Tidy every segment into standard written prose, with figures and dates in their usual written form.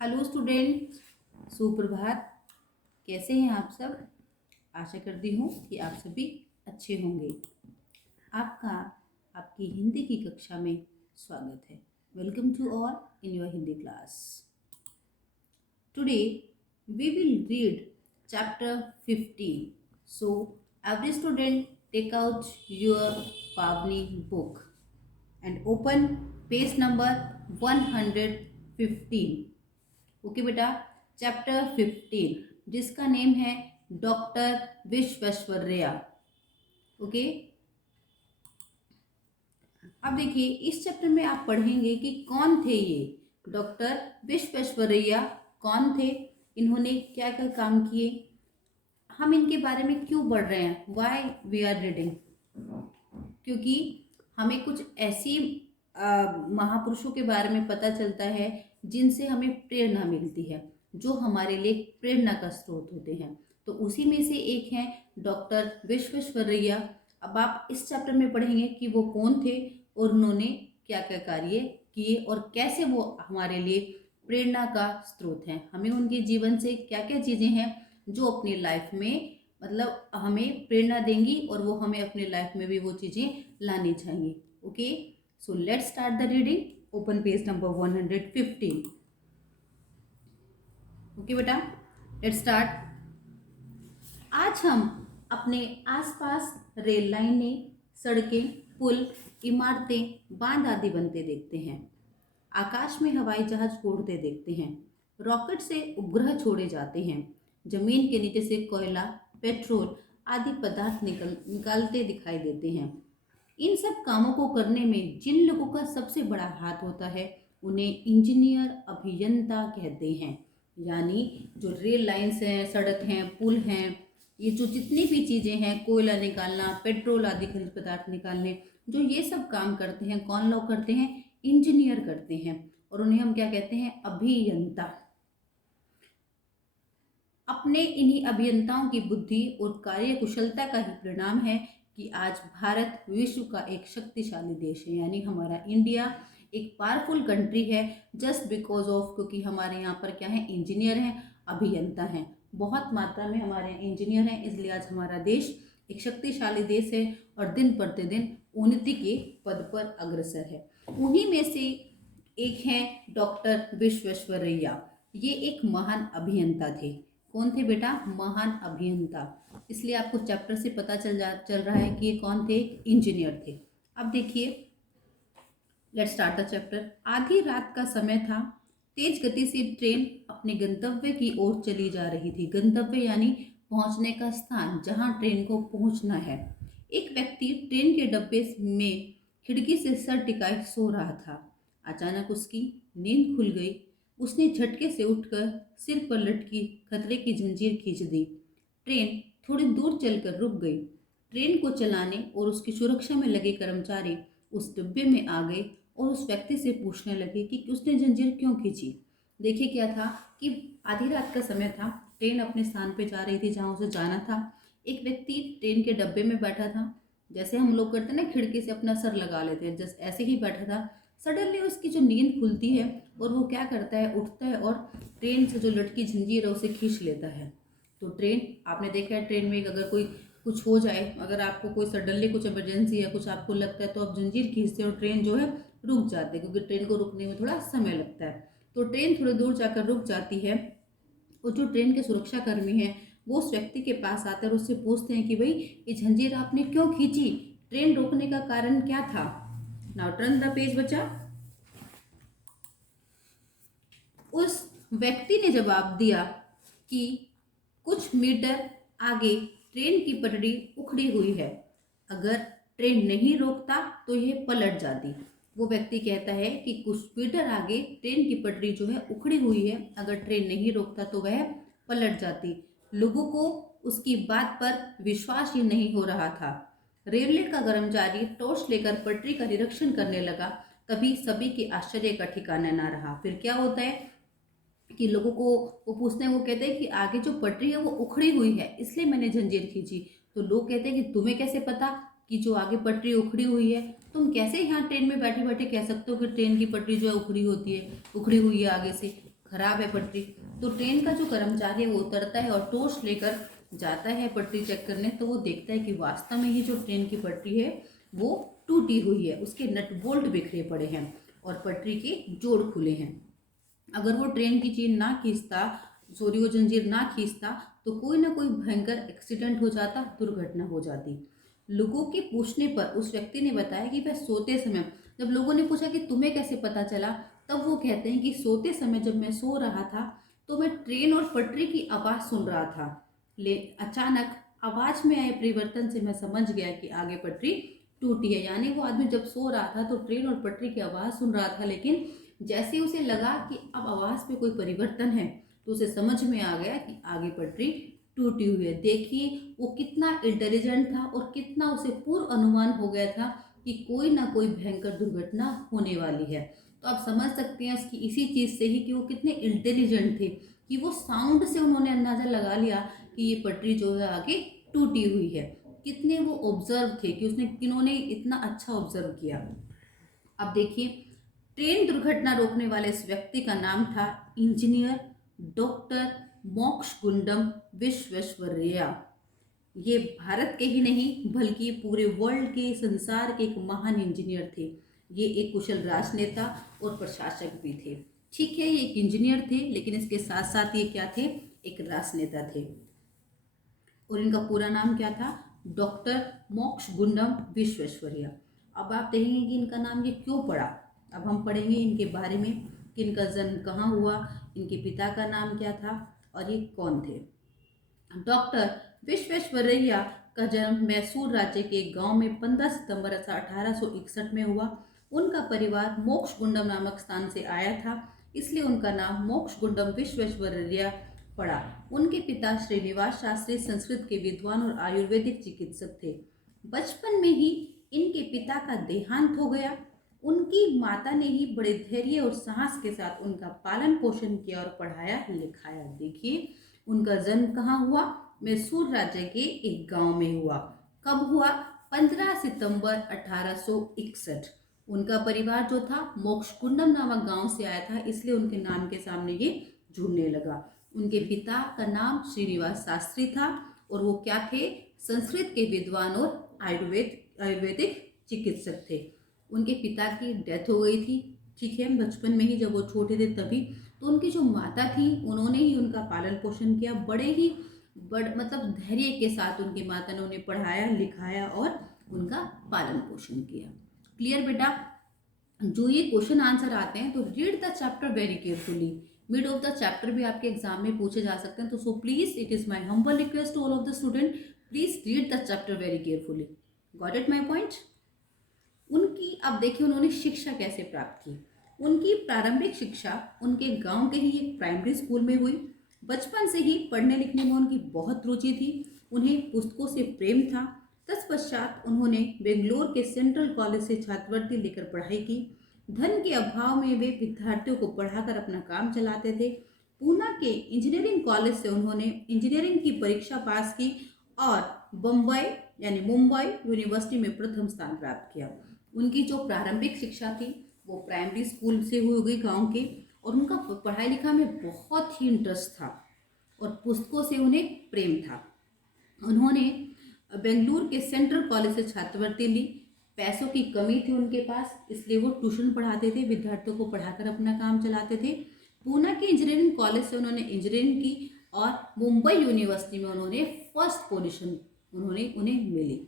Hello student, सुप्रभात। कैसे हैं आप सब? आशा करती हूँ कि आप सभी अच्छे होंगे। आपका आपकी हिंदी की कक्षा में स्वागत है। Welcome to all in your Hindi class. Today we will read chapter 15. So every student take out your Pavni book and open page number 115. Okay बेटा, चैप्टर 15 जिसका नेम है डॉक्टर विश्वेश्वरैया। ओके, अब देखिए इस चैप्टर में आप पढ़ेंगे कि कौन थे ये डॉक्टर विश्वेश्वरैया, कौन थे, इन्होंने क्या क्या काम किए, हम इनके बारे में क्यों पढ़ रहे हैं, वाई वी आर रीडिंग। क्योंकि हमें कुछ ऐसी महापुरुषों के बारे में पता चलता है जिनसे हमें प्रेरणा मिलती है, जो हमारे लिए प्रेरणा का स्रोत होते हैं। तो उसी में से एक हैं डॉक्टर विश्वेश्वरैया। अब आप इस चैप्टर में पढ़ेंगे कि वो कौन थे और उन्होंने क्या क्या कार्य किए और कैसे वो हमारे लिए प्रेरणा का स्रोत हैं। हमें उनके जीवन से क्या क्या चीज़ें हैं जो अपनी लाइफ में मतलब हमें प्रेरणा देंगी और वो हमें अपनी लाइफ में भी वो चीज़ें लानी चाहिए। Okay, so let's start the reading. Open page number 115। Okay बेटा, लेट्स स्टार्ट। आज हम अपने आसपास रेल लाइनें, सड़कें, पुल, इमारतें, बांध आदि बनते देखते हैं। आकाश में हवाई जहाज उड़ते देखते हैं। रॉकेट से उपग्रह छोड़े जाते हैं। जमीन के नीचे से कोयला, पेट्रोल आदि पदार्थ निकालते दिखाई देते हैं। इन सब कामों को करने में जिन लोगों का सबसे बड़ा हाथ होता है उन्हें इंजीनियर, अभियंता कहते हैं। यानी जो रेल लाइन्स हैं, सड़क हैं, पुल हैं, ये जो जितनी भी चीज़ें हैं, कोयला निकालना, पेट्रोल आदि खनिज पदार्थ निकालने, जो ये सब काम करते हैं, कौन लोग करते हैं? इंजीनियर करते हैं। और उन्हें हम क्या कहते हैं? अभियंता। अपने इन्हीं अभियंताओं की बुद्धि और कार्य कुशलता का ही परिणाम है कि आज भारत विश्व का एक शक्तिशाली देश है। यानी हमारा इंडिया एक पावरफुल कंट्री है जस्ट बिकॉज ऑफ, क्योंकि हमारे यहाँ पर क्या है? इंजीनियर हैं, अभियंता हैं, बहुत मात्रा में हमारे यहाँ इंजीनियर हैं। इसलिए आज हमारा देश एक शक्तिशाली देश है और दिन प्रतिदिन उन्नति के पद पर अग्रसर है। उन्हीं में से एक हैं डॉक्टर विश्वेश्वरैया। ये एक महान अभियंता थे। कौन थे बेटा? महान अभियंता। इसलिए आपको चैप्टर से पता चल रहा है कि ये कौन थे? इंजीनियर थे। अब देखिए, लेट्स स्टार्ट द चैप्टर। आधी रात का समय था। तेज गति से ट्रेन अपने गंतव्य की ओर चली जा रही थी। गंतव्य यानी पहुंचने का स्थान, जहां ट्रेन को पहुंचना है। एक व्यक्ति ट्रेन के डब्बे में खिड़की से सर टिकाए सो रहा था। अचानक उसकी नींद खुल गई। उसने झटके से उठकर सिर पर लटकी खतरे की जंजीर खींच दी। ट्रेन थोड़ी दूर चलकर रुक गई। ट्रेन को चलाने और उसकी सुरक्षा में लगे कर्मचारी उस डिब्बे में आ गए और उस व्यक्ति से पूछने लगे कि उसने जंजीर क्यों खींची। देखिए क्या था कि आधी रात का समय था, ट्रेन अपने स्थान पे जा रही थी जहाँ उसे जाना था। एक व्यक्ति ट्रेन के डब्बे में बैठा था, जैसे हम लोग करते हैं ना, खिड़की से अपना सर लगा लेते हैं, जैसे ऐसे ही बैठा था। सडनली उसकी जो नींद खुलती है और वो क्या करता है? उठता है और ट्रेन से जो लटकी जंजीर है उसे खींच लेता है। तो ट्रेन, आपने देखा है ट्रेन में अगर कोई कुछ हो जाए, अगर आपको कोई सडनली कुछ इमरजेंसी है, कुछ आपको लगता है, तो आप जंजीर खींचते हैं और ट्रेन जो है रुक जाती है, क्योंकि ट्रेन को रुकने में थोड़ा समय लगता है। तो ट्रेन थोड़ी दूर जाकर रुक जाती है और जो ट्रेन के सुरक्षा कर्मी हैं वो उस व्यक्ति के पास आते हैं और उससे पूछते हैं कि भाई ये जंजीर आपने क्यों खींची, ट्रेन रोकने का कारण क्या था। नाउ टर्न द पेज बच्चा। उस व्यक्ति ने जवाब दिया कि कुछ मीटर आगे ट्रेन की पटरी उखड़ी हुई है, अगर ट्रेन नहीं रोकता तो यह पलट जाती। वो व्यक्ति कहता है कि कुछ मीटर आगे ट्रेन की पटरी जो है उखड़ी हुई है, अगर ट्रेन नहीं रोकता तो वह पलट जाती। लोगों को उसकी बात पर विश्वास ही नहीं हो रहा था। रेलवे का कर्मचारी टॉर्च लेकर पटरी का निरीक्षण करने लगा। तभी सभी के आश्चर्य का ठिकाना न रहा। फिर क्या होता है कि लोगों को वो पूछते हैं, वो कहते हैं कि आगे जो पटरी है वो उखड़ी हुई है, इसलिए मैंने जंजीर खींची। तो लोग कहते हैं कि तुम्हें कैसे पता कि जो आगे पटरी उखड़ी हुई है? तुम कैसे यहाँ ट्रेन में बैठे बैठे कह सकते हो कि ट्रेन की पटरी जो है उखड़ी हुई है आगे से? खराब है पटरी। तो ट्रेन का जो कर्मचारी है वो उतरता है और टॉर्च लेकर जाता है पटरी चेक करने, तो वो देखता है कि वास्तव में ही जो ट्रेन की पटरी है वो टूटी हुई है, उसके नट बोल्ट बिखरे पड़े हैं और पटरी के जोड़ खुले हैं। अगर वो ट्रेन की चेन ना खींचता, सॉरी वो जंजीर ना खींचता, तो कोई ना कोई भयंकर एक्सीडेंट हो जाता, दुर्घटना हो जाती। लोगों के पूछने पर उस व्यक्ति ने बताया कि वह सोते समय, जब लोगों ने पूछा कि तुम्हें कैसे पता चला, तब वो कहते हैं कि सोते समय जब मैं सो रहा था तो मैं ट्रेन और पटरी की आवाज़ सुन रहा था। ले अचानक आवाज़ में आए परिवर्तन से मैं समझ गया कि आगे पटरी टूटी है। यानी वो आदमी जब सो रहा था तो ट्रेन और पटरी की आवाज़ सुन रहा था, लेकिन जैसे उसे लगा कि अब आवाज़ में कोई परिवर्तन है तो उसे समझ में आ गया कि आगे पटरी टूटी हुई है। देखिए वो कितना इंटेलिजेंट था और कितना उसे पूर्व अनुमान हो गया था कि कोई ना कोई भयंकर दुर्घटना होने वाली है। तो आप समझ सकते हैं उसकी इसी चीज़ से ही कि वो कितने इंटेलिजेंट थे कि वो साउंड से उन्होंने अंदाज़ा लगा लिया कि ये पटरी जो है आगे टूटी हुई है। कितने वो ऑब्जर्व थे कि उसने किन्होंने इतना अच्छा ऑब्जर्व किया। अब देखिए ट्रेन दुर्घटना रोकने वाले इस व्यक्ति का नाम था इंजीनियर डॉक्टर मोक्षगुंडम विश्वेश्वरैया। ये भारत के ही नहीं बल्कि पूरे वर्ल्ड के, संसार के एक महान इंजीनियर थे। ये एक कुशल राजनेता और प्रशासक भी थे। ठीक है, ये एक इंजीनियर थे लेकिन इसके साथ साथ ये क्या थे, एक राजनेता थे। और इनका पूरा नाम क्या था, डॉक्टर मोक्षगुंडम विश्वेश्वरैया। अब आप देखेंगे कि इनका नाम ये क्यों पड़ा। अब हम पढ़ेंगे इनके बारे में कि इनका जन्म कहाँ हुआ, इनके पिता का नाम क्या था और ये कौन थे। डॉक्टर विश्वेश्वरैया का जन्म मैसूर राज्य के एक गांव में 15 सितंबर 1861 में हुआ। उनका परिवार मोक्षगुंडम नामक स्थान से आया था, इसलिए उनका नाम मोक्षगुंडम विश्वेश्वरैया पड़ा। उनके पिता श्रीनिवास शास्त्री संस्कृत के विद्वान और आयुर्वेदिक चिकित्सक थे। बचपन में ही इनके पिता का देहांत हो गया। उनकी माता ने ही बड़े धैर्य और साहस के साथ उनका पालन पोषण किया और पढ़ाया लिखाया। देखिए उनका जन्म कहाँ हुआ, मैसूर राज्य के एक गांव में हुआ। कब हुआ, 15 सितंबर 1861। उनका परिवार जो था मोक्षगुंडम नामक गांव से आया था, इसलिए उनके नाम के सामने ये जुड़ने लगा। उनके पिता का नाम श्रीनिवास शास्त्री था और वो क्या थे, संस्कृत के विद्वान और आयुर्वेदिक चिकित्सक थे। उनके पिता की डेथ हो गई थी, ठीक है, बचपन में ही, जब वो छोटे थे तभी। तो उनकी जो माता थी उन्होंने ही उनका पालन पोषण किया, बड़े ही मतलब धैर्य के साथ उनकी माता ने उन्हें पढ़ाया लिखाया और उनका पालन पोषण किया। क्लियर बेटा। जो ये क्वेश्चन आंसर आते हैं तो read the chapter very carefully. Mid of the chapter भी आपके एग्जाम में पूछे जा सकते हैं, तो so please it is my humble request to all of the student, please read the chapter very carefully. Got it my point. उनकी अब देखिए उन्होंने शिक्षा कैसे प्राप्त की। उनकी प्रारंभिक शिक्षा उनके गांव के ही एक प्राइमरी स्कूल में हुई। बचपन से ही पढ़ने लिखने में उनकी बहुत रुचि थी, उन्हें पुस्तकों से प्रेम था। तत्पश्चात उन्होंने बेंगलोर के सेंट्रल कॉलेज से छात्रवृत्ति लेकर पढ़ाई की। धन के अभाव में वे विद्यार्थियों को पढ़ाकर अपना काम चलाते थे। पूना के इंजीनियरिंग कॉलेज से उन्होंने इंजीनियरिंग की परीक्षा पास की और बम्बई यानी मुंबई यूनिवर्सिटी में प्रथम स्थान प्राप्त किया। उनकी जो प्रारंभिक शिक्षा थी वो प्राइमरी स्कूल से हुई गई गांव के, और उनका पढ़ाई लिखा में बहुत ही इंटरेस्ट था और पुस्तकों से उन्हें प्रेम था। उन्होंने बेंगलुरु के सेंट्रल कॉलेज से छात्रवृत्ति ली। पैसों की कमी थी उनके पास, इसलिए वो ट्यूशन पढ़ाते थे, विद्यार्थियों को पढ़ाकर अपना काम चलाते थे। पूना के इंजीनियरिंग कॉलेज से उन्होंने इंजीनियरिंग की और मुंबई यूनिवर्सिटी में उन्होंने फर्स्ट पोजीशन उन्हें मिली।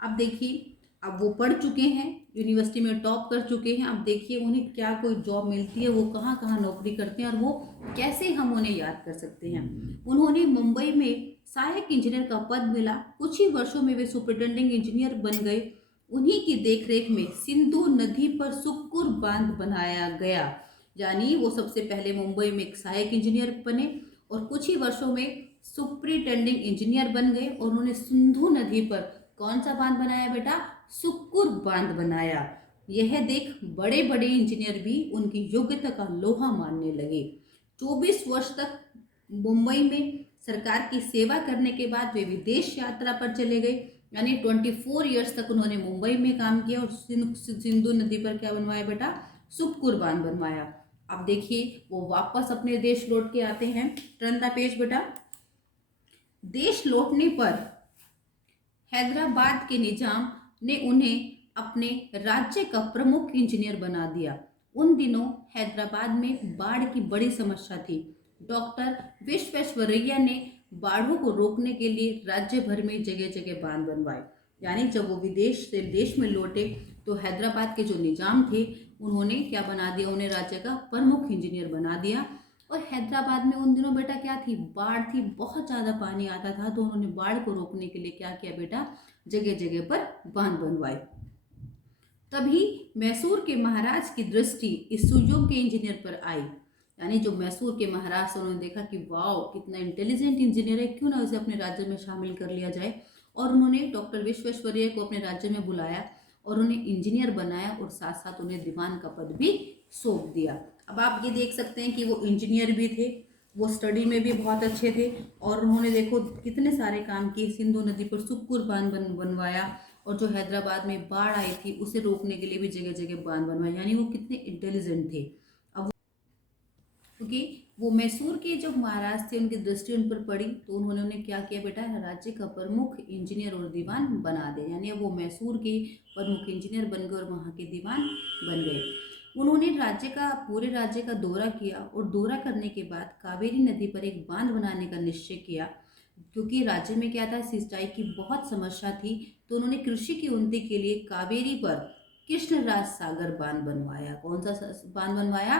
अब देखिए अब वो पढ़ चुके हैं, यूनिवर्सिटी में टॉप कर चुके हैं। अब देखिए उन्हें क्या कोई जॉब मिलती है, वो कहाँ कहाँ नौकरी करते हैं और वो कैसे हम उन्हें याद कर सकते हैं। उन्होंने मुंबई में सहायक इंजीनियर का पद मिला। कुछ ही वर्षों में वे सुपरिटेंडिंग इंजीनियर बन गए। उन्हीं की देखरेख में सिंधु नदी पर सुक्कुर बांध बनाया गया, यानी वो सबसे पहले मुंबई में एक सहायक इंजीनियर बने और कुछ ही वर्षों में सुपरिटेंडिंग इंजीनियर बन गए और उन्होंने सिंधु नदी पर कौन सा बांध बनाया बेटा, सुक्कुर बांध बनाया। यह देख बड़े बड़े इंजीनियर भी उनकी योग्यता का लोहा मानने लगे। 24 वर्ष तक मुंबई में सरकार की सेवा करने के बाद वे विदेश यात्रा पर चले गए, यानी 24 ईयर्स तक उन्होंने मुंबई में काम किया और सिंधु नदी पर क्या बनवाया बेटा, सुक्कुर बांध बनवाया। अब देखिए वो वापस अपने देश लौट के आते हैं। टर्न द पेज बेटा। देश लौटने पर हैदराबाद के निजाम ने उन्हें अपने राज्य का प्रमुख इंजीनियर बना दिया। उन दिनों हैदराबाद में बाढ़ की बड़ी समस्या थी। डॉक्टर विश्वेश्वरैया ने बाढ़ों को रोकने के लिए राज्य भर में जगह जगह बांध बनवाए। यानी जब वो विदेश से देश में लौटे तो हैदराबाद के जो निजाम थे उन्होंने क्या बना दिया, उन्हें राज्य का प्रमुख इंजीनियर बना दिया। और हैदराबाद में उन दिनों बेटा क्या थी, बाढ़ थी, बहुत ज़्यादा पानी आता था। तो उन्होंने बाढ़ को रोकने के लिए क्या किया बेटा, जगह जगह पर बांध बनवाए। तभी मैसूर के महाराज की दृष्टि इस सुयोग्य इंजीनियर पर आई। यानी जो मैसूर के महाराज उन्होंने देखा कि वाह कितना इंटेलिजेंट इंजीनियर है, क्यों ना उसे अपने राज्य में शामिल कर लिया जाए। और उन्होंने डॉक्टर विश्वेश्वरैया को अपने राज्य में बुलाया और उन्हें इंजीनियर बनाया और साथ साथ उन्हें दीवान का पद भी सौंप दिया। अब आप ये देख सकते हैं कि वो इंजीनियर भी थे, वो स्टडी में भी बहुत अच्छे थे और उन्होंने देखो कितने सारे काम किए। सिंधु नदी पर सुक्कुर बांध बनवाया और जो हैदराबाद में बाढ़ आई थी उसे रोकने के लिए भी जगह जगह बांध बनवाया। यानी वो कितने इंटेलिजेंट थे। अब क्योंकि वो मैसूर के जो महाराज थे उनकी दृष्टि उन पर पड़ी तो उन्होंने उन्हें क्या किया बेटा, राज्य का प्रमुख इंजीनियर और दीवान बना दिया। यानी वो मैसूर के प्रमुख इंजीनियर बन गए और वहाँ के दीवान बन गए। उन्होंने पूरे राज्य का दौरा किया और दौरा करने के बाद कावेरी नदी पर एक बांध बनाने का निश्चय किया। क्योंकि राज्य में क्या था, सिंचाई की बहुत समस्या थी। तो उन्होंने कृषि की उन्नति के लिए कावेरी पर कृष्णराज सागर बांध बनवाया। कौन सा बांध बनवाया,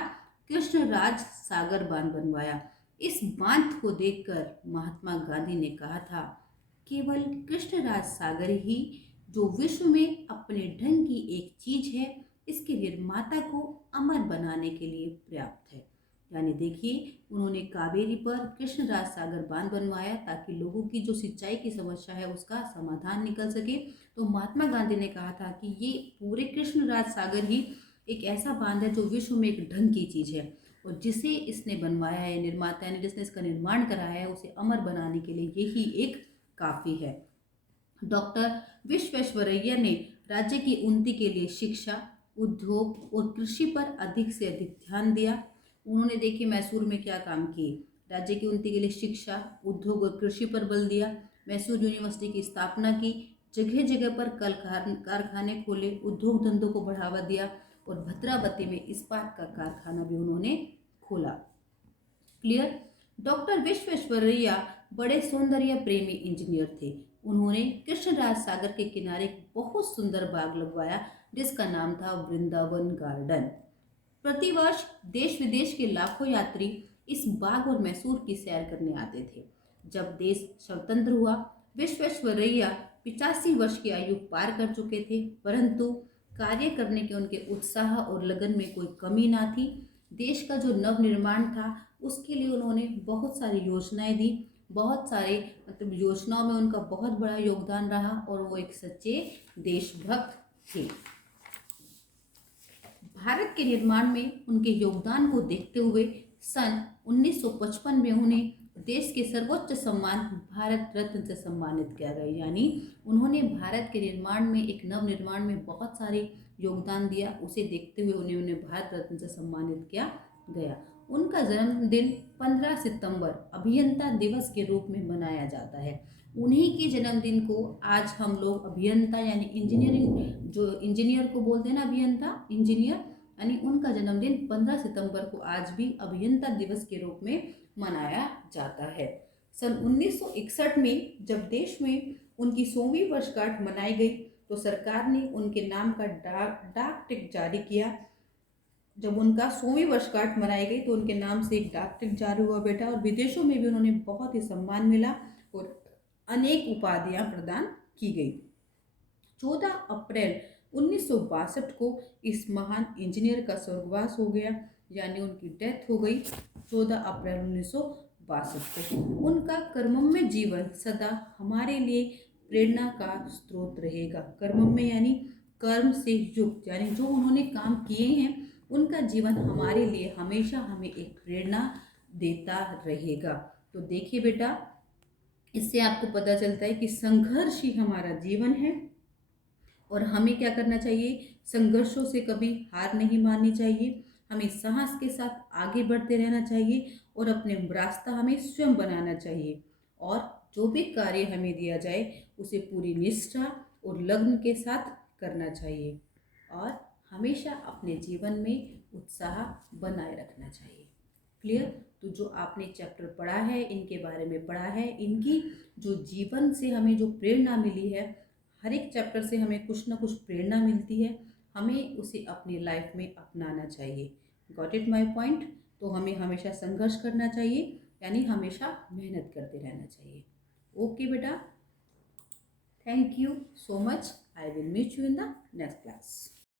कृष्णराज सागर बांध बनवाया। इस बांध को देखकर महात्मा गांधी ने कहा था, केवल कृष्णराज सागर ही जो विश्व में अपने ढंग की एक चीज है, इसके निर्माता को अमर बनाने के लिए पर्याप्त है। यानी देखिए उन्होंने कावेरी पर कृष्णराज सागर बांध बनवाया ताकि लोगों की जो सिंचाई की समस्या है उसका समाधान निकल सके। तो महात्मा गांधी ने कहा था कि ये पूरे कृष्णराज सागर ही एक ऐसा बांध है जो विश्व में एक ढंग की चीज है और जिसे इसने बनवाया है, निर्माता यानी जिसने इसका निर्माण कराया है, उसे अमर बनाने के लिए यही एक काफी है। डॉक्टर विश्वेश्वरैया ने राज्य की उन्नति के लिए शिक्षा, उद्योग और कृषि पर अधिक से अधिक ध्यान दिया। उन्होंने देखिए मैसूर में क्या काम किए, राज्य की उन्नति के लिए शिक्षा, उद्योग और कृषि पर बल दिया। मैसूर यूनिवर्सिटी की स्थापना की, जगह जगह पर कल कारखाने खोले, उद्योग धंधों को बढ़ावा दिया और भद्रावती में इस्पात का कारखाना भी उन्होंने खोला। क्लियर। डॉक्टर विश्वेश्वरैया बड़े सौंदर्य प्रेमी इंजीनियर थे। उन्होंने कृष्णराज सागर के किनारे एक बहुत सुंदर बाग लगवाया जिसका नाम था वृंदावन गार्डन। प्रतिवर्ष देश विदेश के लाखों यात्री इस बाग और मैसूर की सैर करने आते थे। जब देश स्वतंत्र हुआ, विश्वेश्वरैया 85 वर्ष की आयु पार कर चुके थे, परंतु कार्य करने के उनके उत्साह और लगन में कोई कमी ना थी। देश का जो नव निर्माण था उसके लिए उन्होंने बहुत सारी योजनाएं दी, बहुत सारे योजनाओं में उनका बहुत बड़ा योगदान रहा और वो एक सच्चे देशभक्त थे। भारत के निर्माण में उनके योगदान को देखते हुए सन 1955 में उन्हें देश के सर्वोच्च सम्मान भारत रत्न से सम्मानित किया गया। यानी उन्होंने भारत के निर्माण में, एक नव निर्माण में बहुत सारे योगदान दिया, उसे देखते हुए उन्हें भारत रत्न से सम्मानित किया गया। उनका जन्मदिन 15 सितंबर अभियंता दिवस के रूप में मनाया जाता है। उन्हीं के जन्मदिन को आज हम लोग अभियंता यानी इंजीनियरिंग, जो इंजीनियर को बोलते हैं ना अभियंता, इंजीनियर, यानी उनका जन्मदिन 15 सितंबर को आज भी अभियंता दिवस के रूप में मनाया जाता है। सन 1961 में जब देश में उनकी 100वीं वर्षगांठ मनाई गई तो सरकार ने उनके नाम का डाक टिकट जारी किया। जब उनका 100वीं वर्षगांठ मनाई गई तो उनके नाम से एक डाक टिकट जारी हुआ बेटा, और विदेशों में भी उन्होंने बहुत ही सम्मान मिला और अनेक उपाधियां प्रदान की गई। 14 अप्रैल 1962 को इस महान इंजीनियर का स्वर्गवास हो गया, यानी उनकी डेथ हो गई 14 अप्रैल 1962 को। उनका कर्ममय जीवन सदा हमारे लिए प्रेरणा का स्रोत रहेगा। कर्ममय यानी कर्म से युक्त, यानी जो उन्होंने काम किए हैं उनका जीवन हमारे लिए हमेशा हमें एक प्रेरणा देता रहेगा। तो देखिए बेटा, इससे आपको पता चलता है कि संघर्ष ही हमारा जीवन है और हमें क्या करना चाहिए, संघर्षों से कभी हार नहीं माननी चाहिए। हमें साहस के साथ आगे बढ़ते रहना चाहिए और अपने रास्ता हमें स्वयं बनाना चाहिए। और जो भी कार्य हमें दिया जाए उसे पूरी निष्ठा और लगन के साथ करना चाहिए और हमेशा अपने जीवन में उत्साह बनाए रखना चाहिए। क्लियर? तो जो आपने चैप्टर पढ़ा है, इनके बारे में पढ़ा है, इनकी जो जीवन से हमें जो प्रेरणा मिली है, हर एक चैप्टर से हमें कुछ ना कुछ प्रेरणा मिलती है, हमें उसे अपनी लाइफ में अपनाना चाहिए। Got it my point? तो हमें हमेशा संघर्ष करना चाहिए, यानी हमेशा मेहनत करते रहना चाहिए। ओके बेटा, thank you so much. I will meet you in the next class.